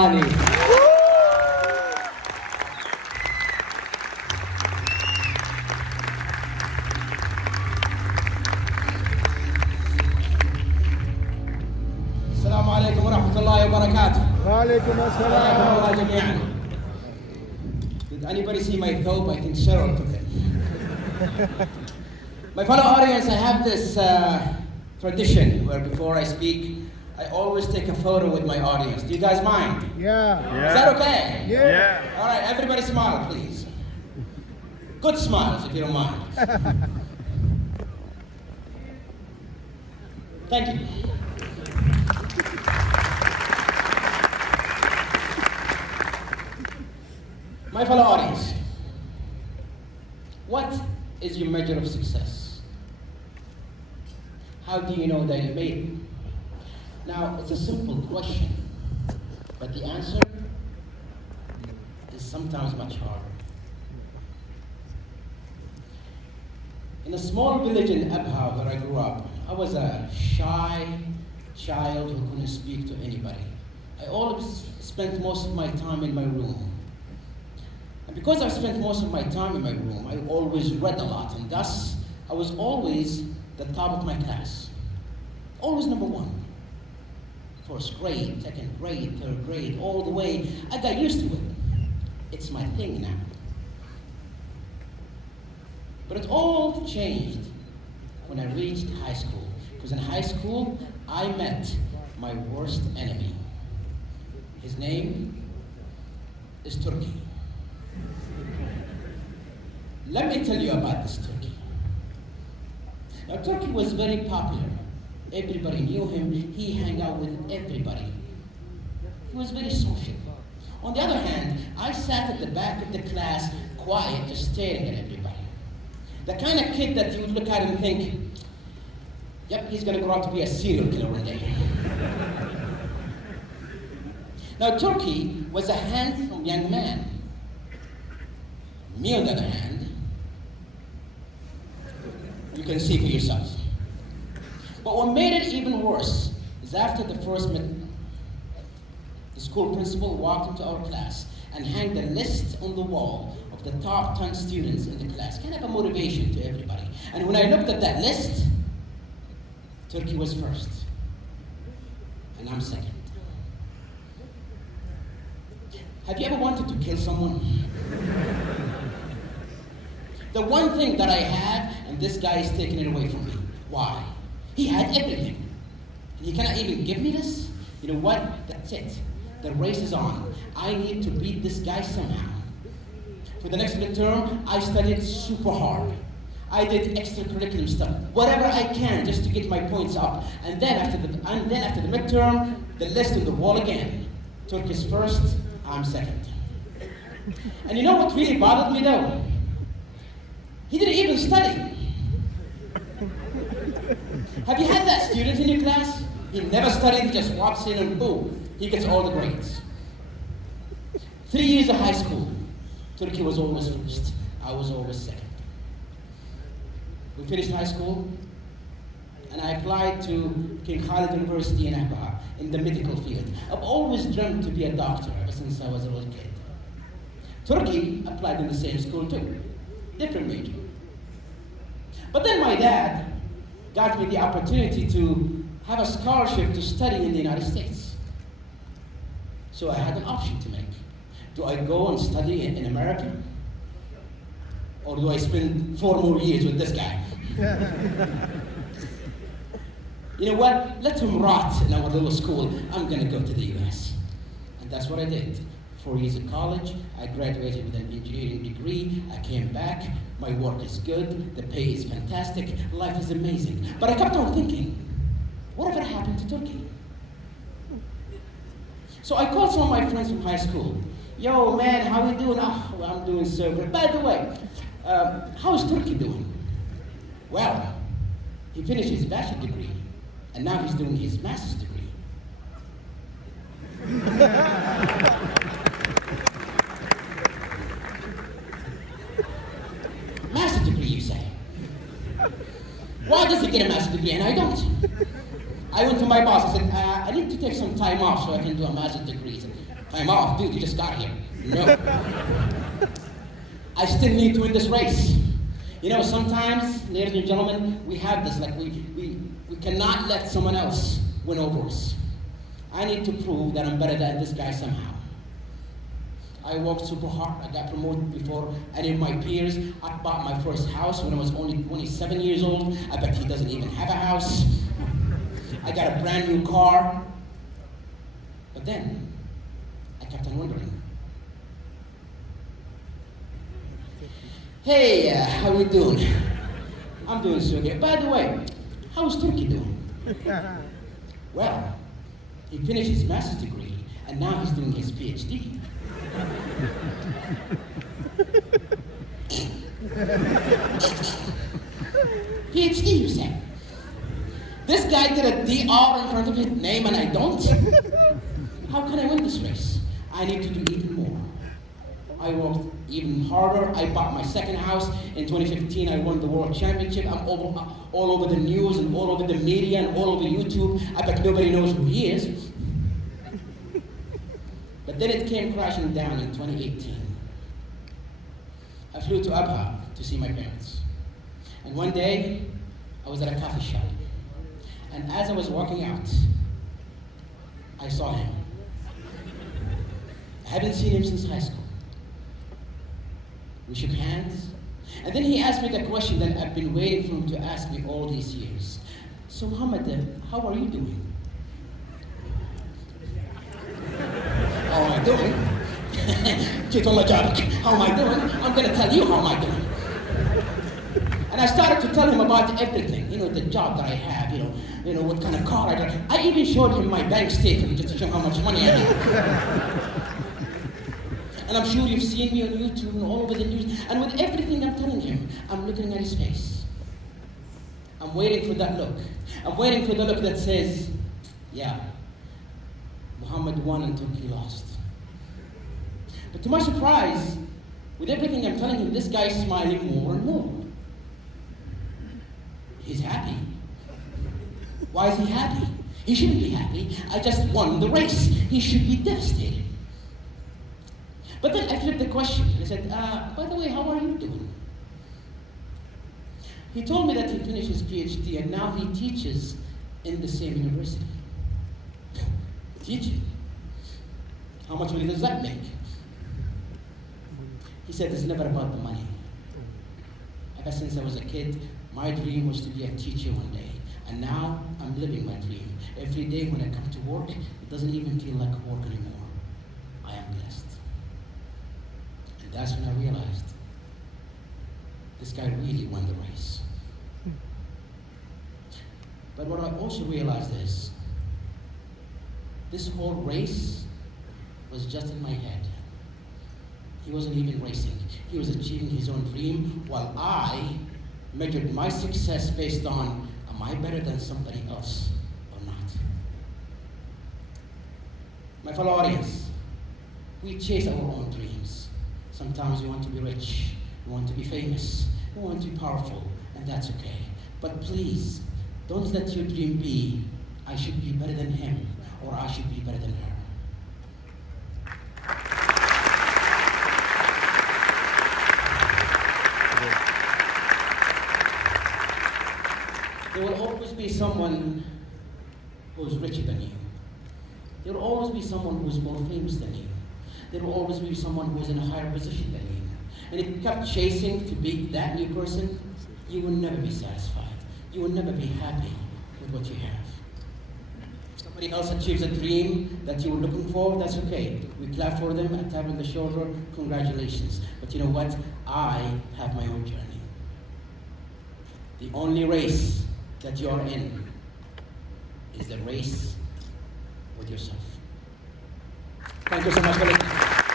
السلام عليكم ورحمة الله وبركاته. وعليكم السلام. حياكم الله جميعا. Did anybody see my thobe? I think Cheryl took it. My fellow audience, I have this tradition where before I speak, I always take a photo with my audience. Do you guys mind? Yeah. Is that okay? Yeah. All right, everybody smile, please. Good smiles, if you don't mind. Thank you. My fellow audience, what is your measure of success? How do you know that you made it? Now, it's a simple question, but the answer is sometimes much harder. In a small village in Abha where I grew up, I was a shy child who couldn't speak to anybody. I always spent most of my time in my room. And because I spent most of my time in my room, I always read a lot, and thus I was always the top of my class. Always number one. First grade, second grade, third grade, all the way. I got used to it. It's my thing now. But it all changed when I reached high school. Because in high school, I met my worst enemy. His name is Turkey. Let me tell you about this Turkey. Now, Turkey was very popular. Everybody knew him. He hung out with everybody. He was very social. On the other hand, I sat at the back of the class, quiet, just staring at everybody. The kind of kid that you would look at and think, yep, he's going to grow up to be a serial killer one day. Now, Turkey was a handsome young man. Me, on the other hand, you can see for yourself. But what made it even worse is after the first meeting, the school principal walked into our class and hung the list on the wall of the top 10 students in the class, kind of a motivation to everybody. And when I looked at that list, Turkey was first, and I'm second. Have you ever wanted to kill someone? The one thing that I had, and this guy is taking it away from me. Why? He had everything. And he cannot even give me this? You know what? That's it. The race is on. I need to beat this guy somehow. For the next midterm, I studied super hard. I did extracurricular stuff, whatever I can just to get my points up. And then after the midterm, the list on the wall again. Turkey's first, I'm second. And you know what really bothered me though? He didn't even study. Have you had that student in your class? He never studied, he just walks in and boom, he gets all the grades. 3 years of high school, Turkey was always first, I was always second. We finished high school, and I applied to King Khalid University in Abha, in the medical field. I've always dreamt to be a doctor ever since I was a little kid. Turkey applied in the same school too, different major. But then my dad got me the opportunity to have a scholarship to study in the United States. So I had an option to make. Do I go and study in America? Or do I spend 4 more years with this guy? You know what? Let him rot in our little school. I'm gonna go to the US. And that's what I did. 4 years of college, I graduated with an engineering degree, I came back, my work is good, the pay is fantastic, life is amazing. But I kept on thinking, whatever happened to Turkey? So I called some of my friends from high school. Yo, man, how you doing? Oh, well, I'm doing so good. By the way, how is Turkey doing? Well, he finished his bachelor's degree, and now he's doing his master's degree. Master's degree, you say? Why does he get a master's degree and I don't? I went to my boss, I said, I need to take some time off so I can do a master's degree. He said, Time off, dude, you just got here. No. I still need to win this race. You know, sometimes, ladies and gentlemen, we have this, like we cannot let someone else win over us. I need to prove that I'm better than this guy somehow. I worked super hard. I got promoted before any of my peers. I bought my first house when I was only 27 years old. I bet he doesn't even have a house. I got a brand new car. But then, I kept on wondering. Hey, how you doing? I'm doing so good. By the way, how's Turkey doing? Well, he finished his master's degree, and now he's doing his PhD. PhD, you say? This guy did a DR in front of his name and I don't? How can I win this race? I need to do even more. I worked even harder. I bought my second house. In 2015, I won the world championship. I'm all over the news and all over the media and all over YouTube. I bet nobody knows who he is. But then it came crashing down in 2018. I flew to Abha to see my parents. And one day, I was at a coffee shop. And as I was walking out, I saw him. I hadn't seen him since high school. We shook hands. And then he asked me the question that I've been waiting for him to ask me all these years. So Muhammad, how are you doing? How am I doing? How am I doing? I'm going to tell you how am I doing. And I started to tell him about everything. You know, the job that I have, you know what kind of car I drive. I even showed him my bank statement just to show how much money I have. And I'm sure you've seen me on YouTube and all over the news. And with everything I'm telling him, I'm looking at his face. I'm waiting for that look. I'm waiting for the look that says, yeah, Muhammad won and Turkey lost. But to my surprise, with everything I'm telling him, this guy's smiling more and more. He's happy. Why is he happy? He shouldn't be happy. I just won the race. He should be devastated. But then I flipped the question. I said, by the way, how are you doing? He told me that he finished his PhD and now he teaches in the same university. Teaching. How much money does that make? He said, it's never about the money. Ever since I was a kid, my dream was to be a teacher one day. And now I'm living my dream. Every day when I come to work, it doesn't even feel like work anymore. I am blessed. And that's when I realized this guy really won the race. But what I also realized is this whole race was just in my head. He wasn't even racing. He was achieving his own dream while I measured my success based on, am I better than somebody else or not? My fellow audience, we chase our own dreams. Sometimes we want to be rich, we want to be famous, we want to be powerful, and that's okay. But please, don't let your dream be, I should be better than him, or I should be better than her. There will always be someone who's richer than you. There will always be someone who's more famous than you. There will always be someone who's in a higher position than you. And if you kept chasing to beat that new person, you will never be satisfied. You will never be happy with what you have. If somebody else achieves a dream that you were looking for, that's okay. We clap for them and tap on the shoulder, congratulations. But you know what? I have my own journey. The only race that you are in is the race with yourself. Thank you so much for listening.